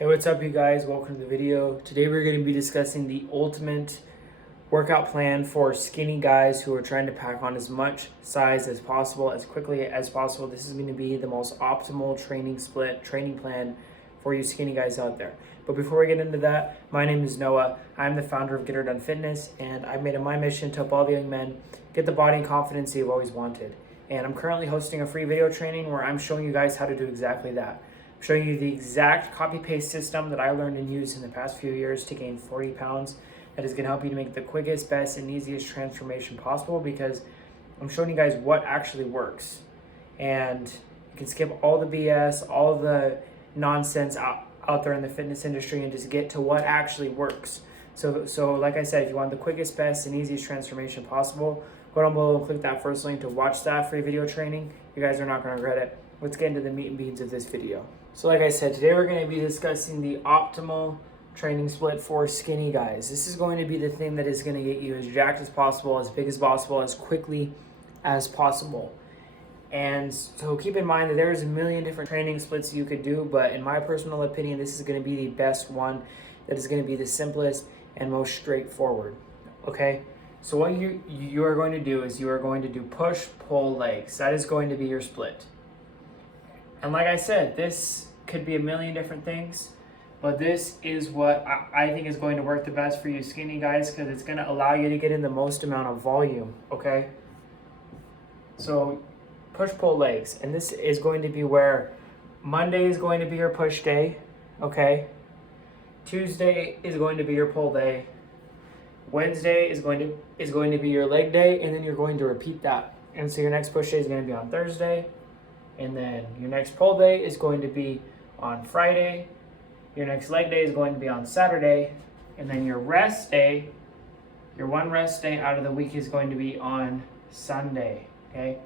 Hey, what's up, you guys? Welcome to the video. Today we're going to be discussing the ultimate workout plan for skinny guys who are trying to pack on as much size as possible, as quickly as possible. This is going to be the most optimal training plan for you skinny guys out there. But before we get into that, my name is Noah. I'm the founder of Get Her Done Fitness, and I've made it my mission to help all the young men get the body and confidence they've always wanted. And I'm currently hosting a free video training where I'm showing you guys how to do exactly that. Showing you the exact copy-paste system that I learned and used in the past few years to gain 40 pounds that is going to help you to make the quickest, best, and easiest transformation possible, because I'm showing you guys what actually works. And you can skip all the BS, all the nonsense out there in the fitness industry and just get to what actually works. So like I said, if you want the quickest, best, and easiest transformation possible, go down below and click that first link to watch that free video training. You guys are not going to regret it. Let's get into the meat and beans of this video. So like I said, today we're going to be discussing the optimal training split for skinny guys. This is going to be the thing that is going to get you as jacked as possible, as big as possible, as quickly as possible. And so keep in mind that there's a million different training splits you could do, but in my personal opinion, this is going to be the best one that is going to be the simplest and most straightforward. Okay? So what you are going to do is you are going to do push, pull, legs. That is going to be your split. And like I said, this could be a million different things, but this is what I think is going to work the best for you skinny guys, because it's going to allow you to get in the most amount of volume, okay? So push, pull, legs. And this is going to be where Monday is going to be your push day, okay? Tuesday is going to be your pull day. Wednesday is going to be your leg day, and then you're going to repeat that. And so your next push day is going to be on Thursday. And then your next pull day is going to be on Friday. Your next leg day is going to be on Saturday. And then your rest day, your one rest day out of the week, is going to be on Sunday, okay?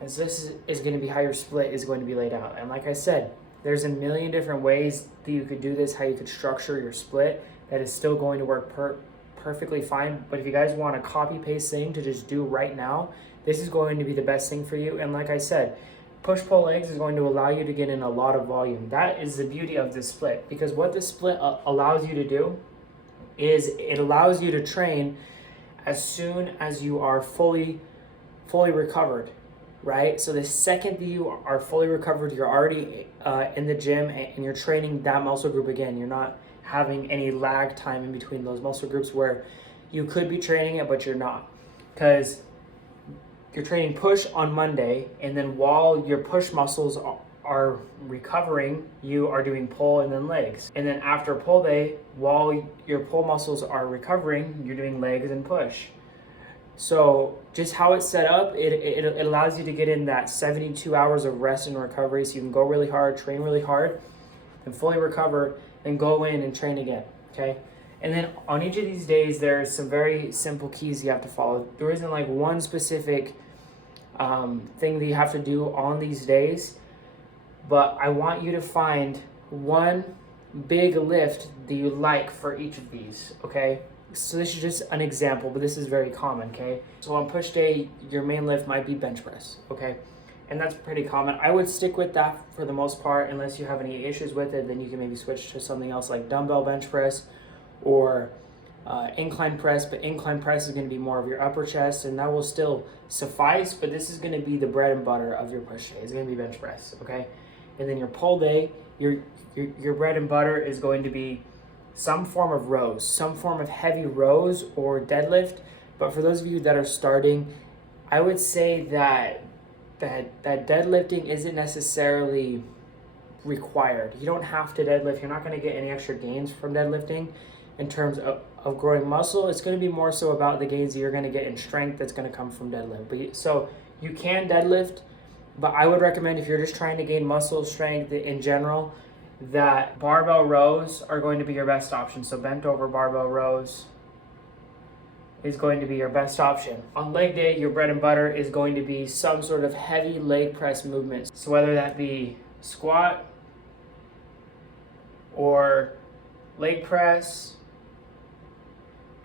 And so this is going to be how your split is going to be laid out. And like I said, there's a million different ways that you could do this, how you could structure your split that is still going to work perfectly fine. But if you guys want a copy-paste thing to just do right now, this is going to be the best thing for you. And like I said, push-pull legs is going to allow you to get in a lot of volume. That is the beauty of this split, because what this split allows you to do is it allows you to train as soon as you are fully recovered, right? So the second that you are fully recovered, you're already in the gym and you're training that muscle group again. You're not having any lag time in between those muscle groups where you could be training it, but you're not. Because you're training push on Monday, and then while your push muscles are recovering, you are doing pull and then legs. And then after pull day, while your pull muscles are recovering, you're doing legs and push. So just how it's set up, it allows you to get in that 72 hours of rest and recovery, so you can go really hard, train really hard, and fully recover, and go in and train again, okay? And then on each of these days, there's some very simple keys you have to follow. There isn't like one specific thing that you have to do on these days, but I want you to find one big lift that you like for each of these, okay? So this is just an example, but this is very common, okay? So on push day, your main lift might be bench press, okay? And that's pretty common. I would stick with that for the most part. Unless you have any issues with it, then you can maybe switch to something else like dumbbell bench press or incline press. But incline press is going to be more of your upper chest, and that will still suffice, but this is going to be the bread and butter of your push day. It's going to be bench press, okay? And then your pull day, your bread and butter is going to be some form of rows, some form of heavy rows or deadlift. But for those of you that are starting, I would say that deadlifting isn't necessarily required. You don't have to deadlift. You're not going to get any extra gains from deadlifting in terms of growing muscle. It's going to be more so about the gains that you're going to get in strength that's going to come from deadlift. So you can deadlift, but I would recommend, if you're just trying to gain muscle strength in general, that barbell rows are going to be your best option. So bent over barbell rows is going to be your best option. On leg day, your bread and butter is going to be some sort of heavy leg press movements. So whether that be squat or leg press,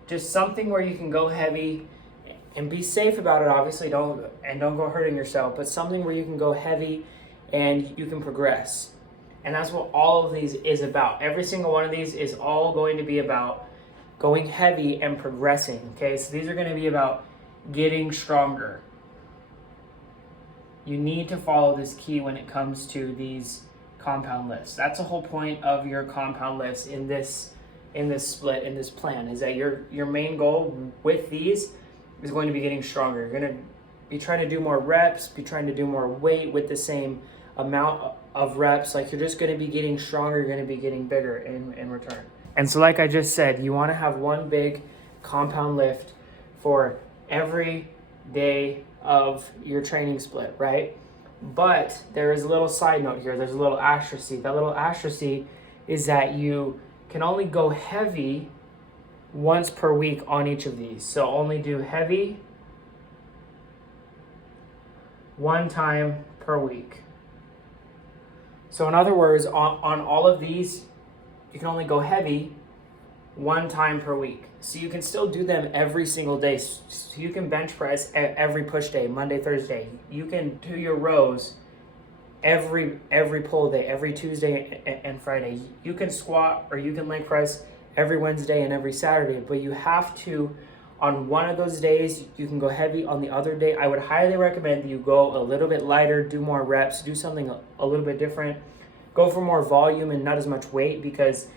just something where you can go heavy and be safe about it. Obviously, don't go hurting yourself, but something where you can go heavy and you can progress. And that's what all of these is about. Every single one of these is all going to be about going heavy and progressing, okay? So these are going to be about getting stronger. You need to follow this key when it comes to these compound lifts. That's the whole point of your compound lifts in this split, in this plan, is that your main goal with these is going to be getting stronger. You're going to be trying to do more reps, be trying to do more weight with the same amount of reps. Like, you're just going to be getting stronger, you're going to be getting bigger in return. And so like I just said, you want to have one big compound lift for every day of your training split, right? But there is a little side note here. There's a little asterisk. That little asterisk is that you can only go heavy once per week on each of these. So only do heavy one time per week. So in other words, on all of these, you can only go heavy one time per week. So you can still do them every single day. So you can bench press every push day, Monday, Thursday. You can do your rows every pull day, every Tuesday and Friday. You can squat or you can leg press every Wednesday and every Saturday, but you have to, on one of those days, you can go heavy. On the other day, I would highly recommend that you go a little bit lighter, do more reps, do something a little bit different, go for more volume and not as much weight, because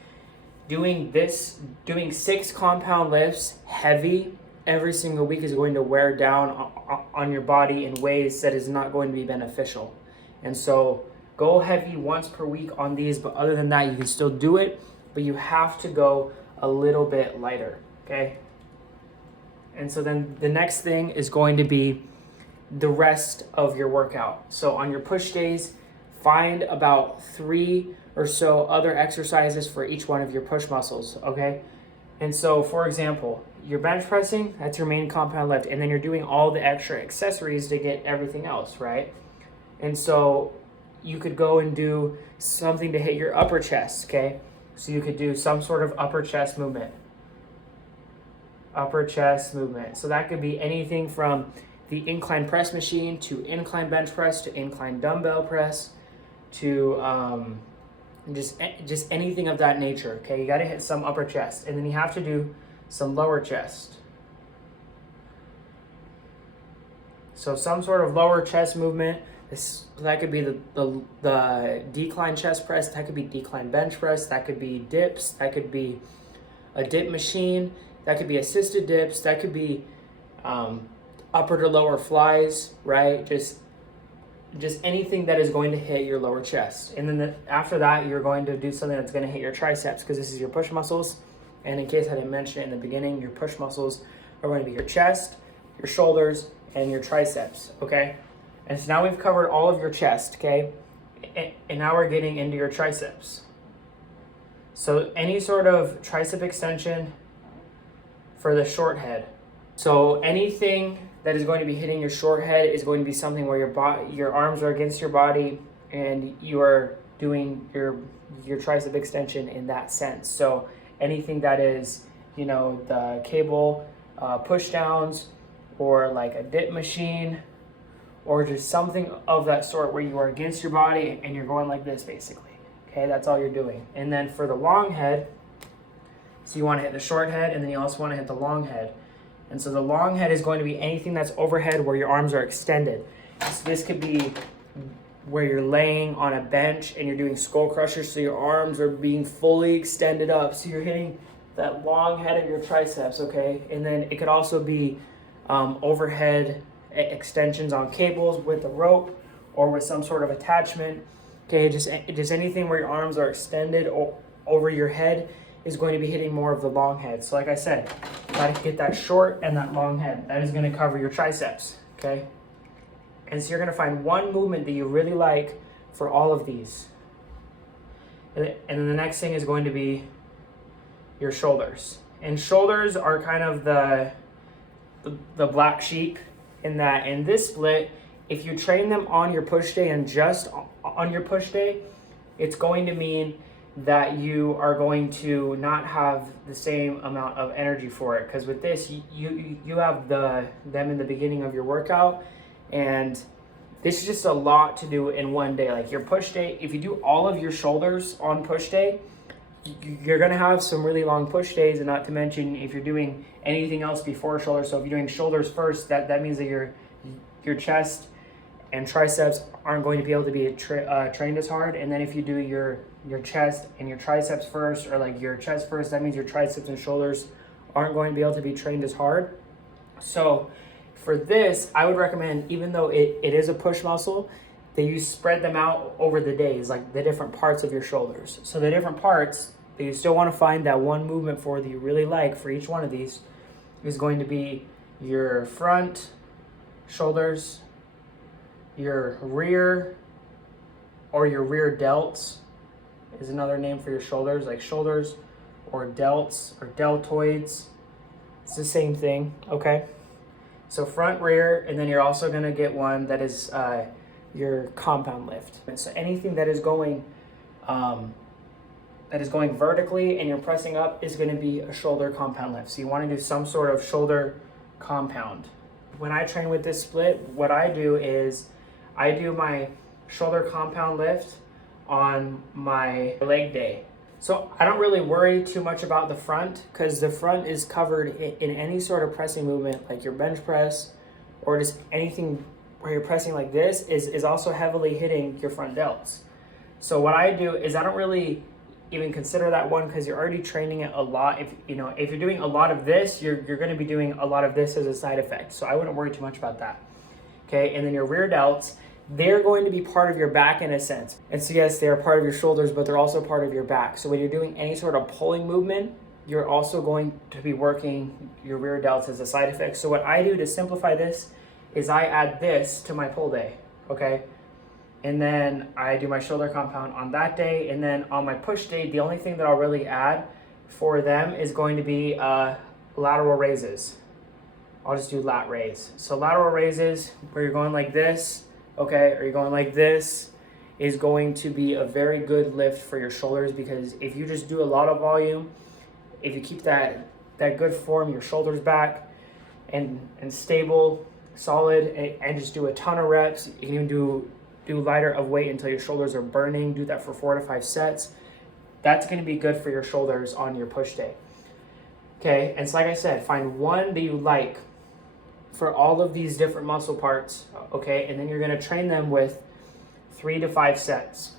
doing 6 compound lifts heavy every single week is going to wear down on your body in ways that is not going to be beneficial. And so go heavy once per week on these, but other than that, you can still do it, but you have to go a little bit lighter, okay? And so then the next thing is going to be the rest of your workout. So on your push days, find about 3 or so other exercises for each one of your push muscles, okay? And so, for example, you're bench pressing, that's your main compound lift, and then you're doing all the extra accessories to get everything else, right? And so you could go and do something to hit your upper chest, okay? So you could do some sort of upper chest movement. Upper chest movement. So that could be anything from the incline press machine to incline bench press to incline dumbbell press to just anything of that nature, okay? You got to hit some upper chest, and then you have to do some lower chest. So some sort of lower chest movement. That could be the decline chest press, that could be decline bench press, that could be dips, that could be a dip machine, that could be assisted dips, that could be upper to lower flies, right? Just anything that is going to hit your lower chest. And then after that, you're going to do something that's going to hit your triceps, because this is your push muscles. And in case I didn't mention it in the beginning, your push muscles are going to be your chest, your shoulders, and your triceps, okay? And so now we've covered all of your chest, okay? And now we're getting into your triceps. So any sort of tricep extension for the short head. So anything that is going to be hitting your short head is going to be something where your arms are against your body and you are doing your tricep extension in that sense. So anything that is, the cable push downs, or like a dip machine, or just something of that sort where you are against your body and you're going like this, basically. Okay, that's all you're doing. And then for the long head, so you want to hit the short head, and then you also want to hit the long head. And so the long head is going to be anything that's overhead where your arms are extended. So this could be where you're laying on a bench and you're doing skull crushers, so your arms are being fully extended up. So you're hitting that long head of your triceps, okay? And then it could also be overhead extensions on cables with a rope or with some sort of attachment. Okay, just anything where your arms are extended over your head is going to be hitting more of the long head. So like I said, got to get that short and that long head. That is going to cover your triceps, okay? And so you're going to find one movement that you really like for all of these. And then the next thing is going to be your shoulders. And shoulders are kind of the black sheep in that in this split, if you train them on your push day and just on your push day, it's going to mean that you are going to not have the same amount of energy for it. Because with this, you have them in the beginning of your workout, and This is just a lot to do in one day. Like your push day, if you do all of your shoulders on push day, you're going to have some really long push days. And not to mention, if you're doing anything else before shoulders, so if you're doing shoulders first, that means that your chest and triceps aren't going to be able to be trained as hard. And then if you do your chest and your triceps first, or like your chest first, that means your triceps and shoulders aren't going to be able to be trained as hard. So for this, I would recommend, even though it is a push muscle, that you spread them out over the days, like the different parts of your shoulders. So the different parts that you still want to find that one movement for that you really like for each one of these is going to be your front shoulders, your rear, or your rear delts is another name for your shoulders, like shoulders or delts or deltoids. It's the same thing, okay? So front, rear, and then you're also gonna get one that is your compound lift. And so anything that is going vertically and you're pressing up is gonna be a shoulder compound lift. So you wanna do some sort of shoulder compound. When I train with this split, what I do is I do my shoulder compound lift on my leg day. So I don't really worry too much about the front, because the front is covered in any sort of pressing movement, like your bench press or just anything where you're pressing like this is also heavily hitting your front delts. So what I do is I don't really even consider that one, because you're already training it a lot. If you're doing a lot of this, you're going to be doing a lot of this as a side effect. So I wouldn't worry too much about that. Okay, and then your rear delts, they're going to be part of your back in a sense. And so yes, they're part of your shoulders, but they're also part of your back. So when you're doing any sort of pulling movement, you're also going to be working your rear delts as a side effect. So what I do to simplify this is I add this to my pull day, okay? And then I do my shoulder compound on that day. And then on my push day, the only thing that I'll really add for them is going to be lateral raises. I'll just do lat raise. So lateral raises, where you're going like this, okay, or you're going like this, is going to be a very good lift for your shoulders, because if you just do a lot of volume, if you keep that good form, your shoulders back and stable, solid, and just do a ton of reps, you can even do lighter of weight until your shoulders are burning. Do that for 4 to 5 sets. That's going to be good for your shoulders on your push day. Okay, and so like I said, find one that you like for all of these different muscle parts, okay, and then you're going to train them with 3 to 5 sets.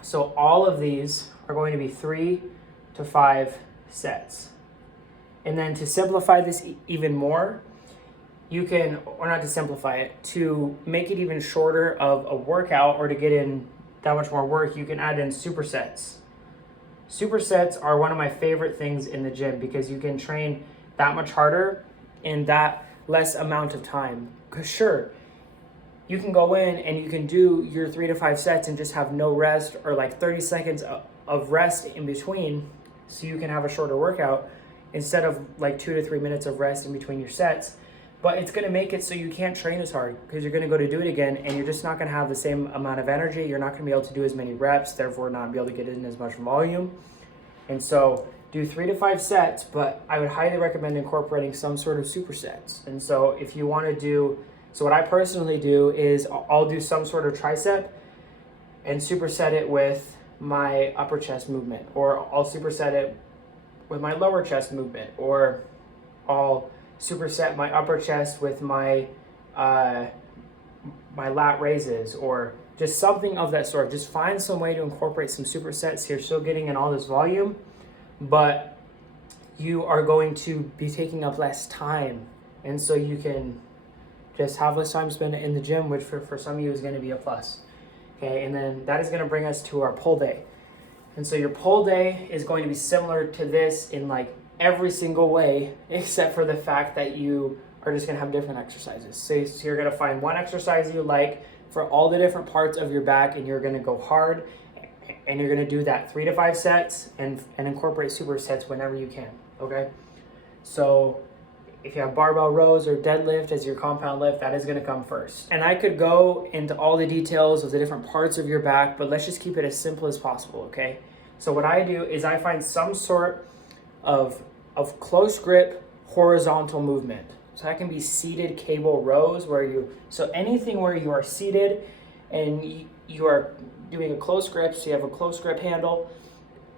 So all of these are going to be 3 to 5 sets. And then to simplify this even more, you can, or not to simplify it, to make it even shorter of a workout or to get in that much more work, you can add in supersets. Supersets are one of my favorite things in the gym, because you can train that much harder in that less amount of time. Because sure, you can go in and you can do your 3 to 5 sets and just have no rest, or like 30 seconds of rest in between, so you can have a shorter workout instead of like 2 to 3 minutes of rest in between your sets. But it's going to make it so you can't train as hard, because you're going to go to do it again and you're just not going to have the same amount of energy. You're not going to be able to do as many reps, therefore not be able to get in as much volume. And so do 3 to 5 sets, but I would highly recommend incorporating some sort of supersets. And so if you want to do, so what I personally do is I'll do some sort of tricep and superset it with my upper chest movement, or I'll superset it with my lower chest movement, or I'll superset my upper chest with my my lat raises, or just something of that sort. Just find some way to incorporate some supersets so you're still getting in all this volume, but you are going to be taking up less time, and so you can just have less time spent in the gym, which for some of you is going to be a plus. Okay, and then that is going to bring us to our pull day. And so your pull day is going to be similar to this in like every single way, except for the fact that you are just going to have different exercises. So you're going to find one exercise you like for all the different parts of your back, and you're going to go hard, and you're going to do that 3 to 5 sets and incorporate supersets whenever you can. Okay, so if you have barbell rows or deadlift as your compound lift, that is going to come first. And I could go into all the details of the different parts of your back, but let's just keep it as simple as possible. Okay, so what I do is I find some sort of close grip horizontal movement. So that can be seated cable rows so anything where you are seated and you are doing a close grip, so you have a close grip handle,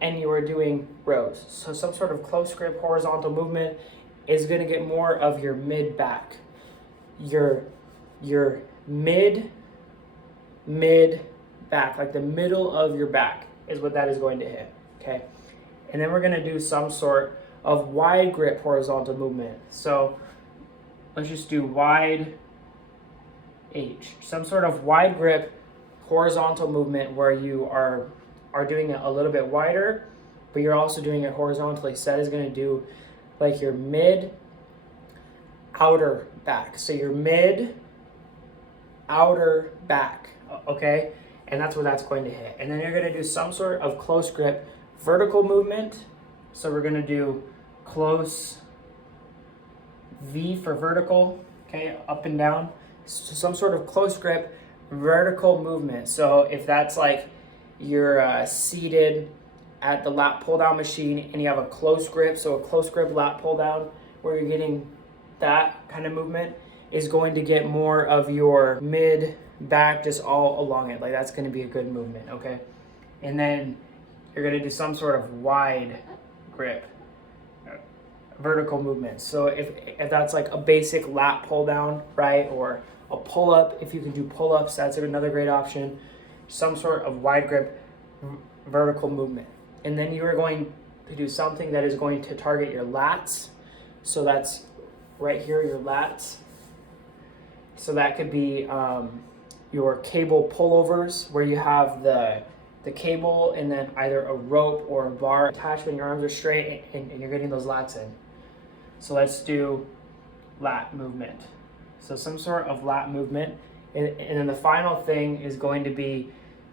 and you are doing rows. So some sort of close grip horizontal movement is going to get more of your mid back. Your mid back, like the middle of your back is what that is going to hit, okay? And then we're going to do some sort of wide grip horizontal movement. So let's just do wide H, some sort of wide grip horizontal movement where you are doing it a little bit wider, but you're also doing it horizontally. So that is going to do like your mid outer back. So your mid outer back, okay? And that's where that's going to hit. And then you're going to do some sort of close grip vertical movement. So we're going to do close V for vertical, okay, up and down. So some sort of close grip vertical movement. So if that's like you're seated at the lat pull down machine and you have a close grip, so a close grip lat pull down where you're getting that kind of movement is going to get more of your mid back just all along it. Like that's going to be a good movement, okay? And then you're going to do some sort of wide grip vertical movement. So if that's like a basic lat pull down, right? Or a pull up, if you can do pull ups, that's another great option. Some sort of wide grip vertical movement. And then you are going to do something that is going to target your lats. So that's right here, your lats. So that could be your cable pullovers where you have the cable and then either a rope or a bar attached when your arms are straight and you're getting those lats in. So let's do lat movement. So some sort of lat movement. And then the final thing is going to be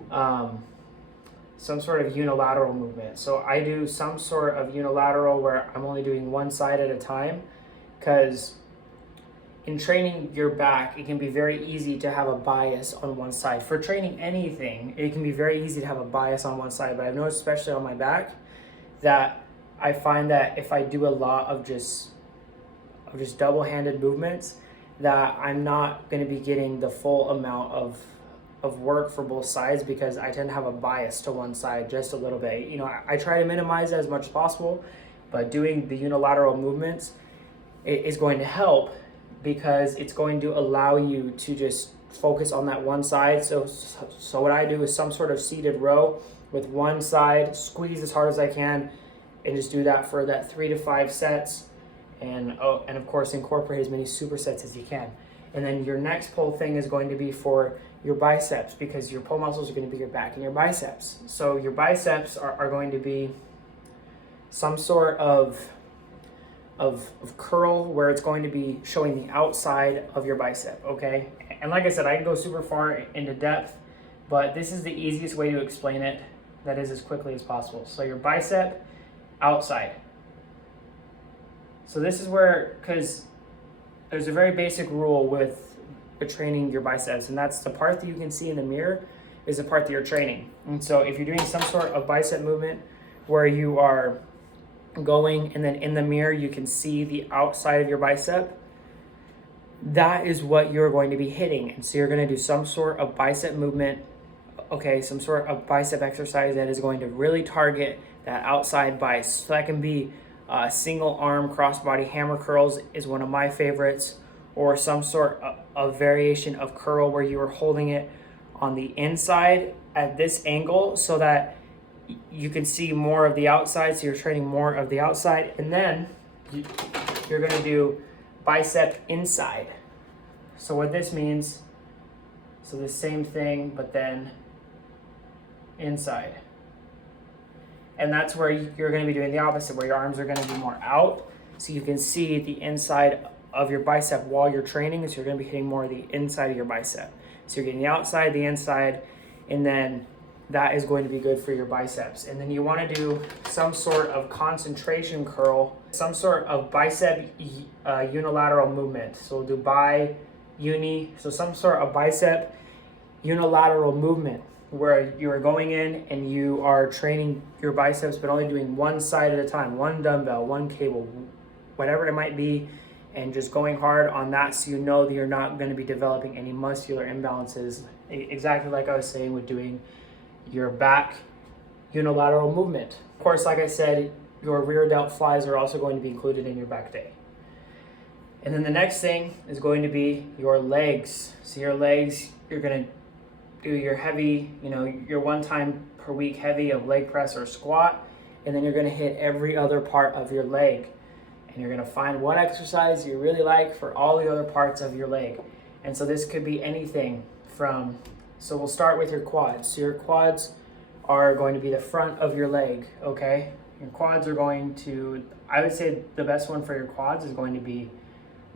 some sort of unilateral movement. So I do some sort of unilateral where I'm only doing one side at a time, because in training your back, it can be very easy to have a bias on one side. For training anything, it can be very easy to have a bias on one side, but I've noticed, especially on my back, that I find that if I do a lot of just double-handed movements, that I'm not going to be getting the full amount of work for both sides, because I tend to have a bias to one side just a little bit. You know, I try to minimize it as much as possible, but doing the unilateral movements is going to help, because it's going to allow you to just focus on that one side. So what I do is some sort of seated row with one side, squeeze as hard as I can, and just do that for that 3 to 5 sets. And of course incorporate as many supersets as you can. And then your next pull thing is going to be for your biceps, because your pull muscles are going to be your back and your biceps. So your biceps are going to be some sort of curl where it's going to be showing the outside of your bicep, okay? And like I said, I can go super far into depth, but this is the easiest way to explain it, that is as quickly as possible. So your bicep outside. So this is where, because there's a very basic rule with training your biceps, and that's the part that you can see in the mirror is the part that you're training. And so if you're doing some sort of bicep movement where you are going and then in the mirror you can see the outside of your bicep, that is what you're going to be hitting. And so you're going to do some sort of bicep movement, okay, some sort of bicep exercise that is going to really target that outside bicep. So that can be single arm crossbody hammer curls is one of my favorites, or some sort of variation of curl where you are holding it on the inside at this angle so that you can see more of the outside, so you're training more of the outside. And then you're going to do bicep inside. So what this means, so the same thing but then inside. And that's where you're going to be doing the opposite, where your arms are going to be more out so you can see the inside of your bicep while you're training. So you're going to be hitting more of the inside of your bicep. So you're getting the outside, the inside, and then that is going to be good for your biceps. And then you want to do some sort of concentration curl, some sort of bicep unilateral movement. So we'll do bi, uni, so some sort of bicep unilateral movement where you are going in and you are training your biceps but only doing one side at a time, one dumbbell, one cable, whatever it might be. and just going hard on that, so you know that you're not going to be developing any muscular imbalances, exactly like I was saying with doing your back unilateral movement. Of course, like I said, your rear delt flies are also going to be included in your back day. And then the next thing is going to be your legs. So your legs, you're going to do your heavy, your 1 time per week heavy of leg press or squat, and then you're going to hit every other part of your leg. And you're going to find one exercise you really like for all the other parts of your leg. And so this could be anything from, so we'll start with your quads. So your quads are going to be the front of your leg, okay? Your quads are going to, I would say the best one for your quads is going to be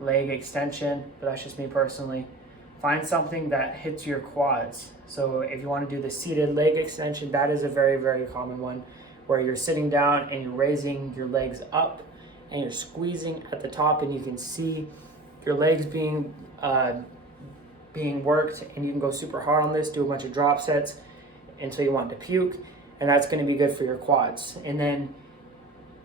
leg extension, but that's just me personally. Find something that hits your quads. So if you want to do the seated leg extension, that is a very, very common one, where you're sitting down and you're raising your legs up and you're squeezing at the top, and you can see your legs being worked, and you can go super hard on this, do a bunch of drop sets until you want to puke, and that's going to be good for your quads. And then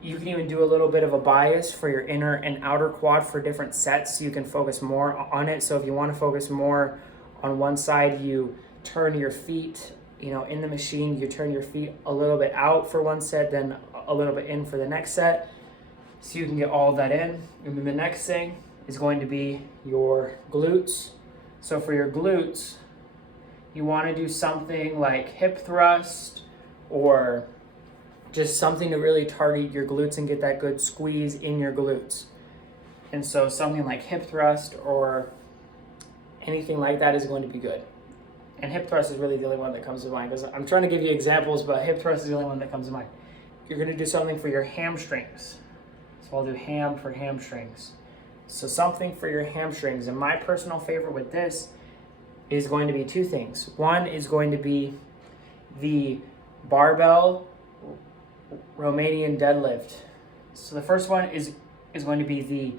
you can even do a little bit of a bias for your inner and outer quad for different sets, so you can focus more on it. So if you want to focus more on one side, you turn your feet, in the machine, you turn your feet a little bit out for one set, then a little bit in for the next set, so you can get all of that in. And then the next thing is going to be your glutes. So for your glutes, you want to do something like hip thrust, or just something to really target your glutes and get that good squeeze in your glutes. And so something like hip thrust or anything like that is going to be good. And hip thrust is really the only one that comes to mind, because I'm trying to give you examples, but hip thrust is the only one that comes to mind. You're going to do something for your hamstrings. So I'll do ham for hamstrings. So something for your hamstrings. And my personal favorite with this is going to be 2 things. One is going to be the barbell Romanian deadlift. So the first one is going to be the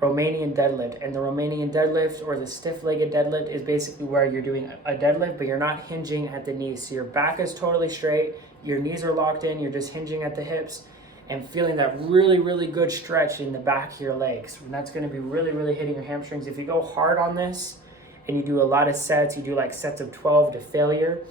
Romanian deadlift. And the Romanian deadlift, or the stiff-legged deadlift, is basically where you're doing a deadlift, but you're not hinging at the knees. So your back is totally straight, your knees are locked in, you're just hinging at the hips and feeling that really, really good stretch in the back of your legs. And that's going to be really, really hitting your hamstrings. If you go hard on this and you do a lot of sets, you do like sets of 12 to failure,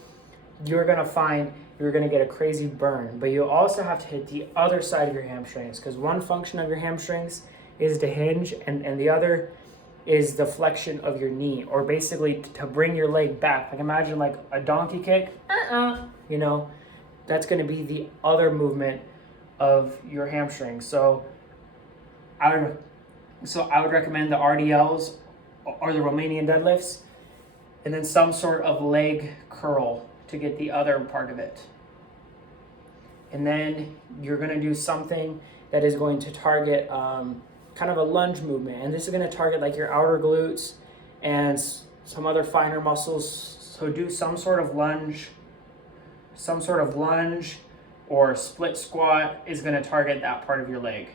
you're going to find you're going to get a crazy burn. But you also have to hit the other side of your hamstrings, because one function of your hamstrings is to hinge, and the other is the flexion of your knee, or basically to bring your leg back. Like imagine like a donkey kick, that's going to be the other movement of your hamstrings. So I would recommend the RDLs or the Romanian deadlifts, and then some sort of leg curl to get the other part of it. And then you're going to do something that is going to target kind of a lunge movement, and this is going to target like your outer glutes and some other finer muscles. So do some sort of lunge or split squat is going to target that part of your leg.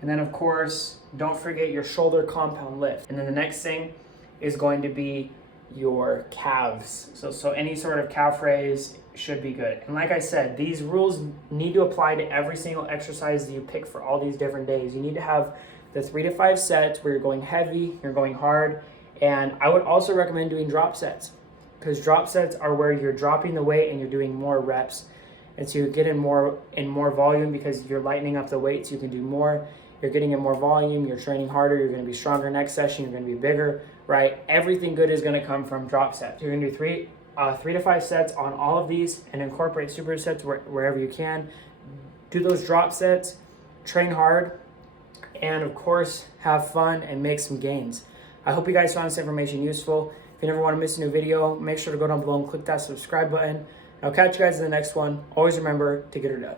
And then of course, don't forget your shoulder compound lift. And then the next thing is going to be your calves. So any sort of calf raise should be good. And like I said, these rules need to apply to every single exercise that you pick for all these different days. You need to have the 3 to 5 sets where you're going heavy, you're going hard. And I would also recommend doing drop sets, because drop sets are where you're dropping the weight and you're doing more reps. And so you get in more volume, because you're lightening up the weights, you can do more. You're getting in more volume, you're training harder, you're going to be stronger next session, you're going to be bigger, right? Everything good is going to come from drop sets. You're going to do 3 to 5 sets on all of these, and incorporate supersets wherever you can. Do those drop sets, train hard, and of course, have fun and make some gains. I hope you guys found this information useful. If you never want to miss a new video, make sure to go down below and click that subscribe button. I'll catch you guys in the next one. Always remember to get her done.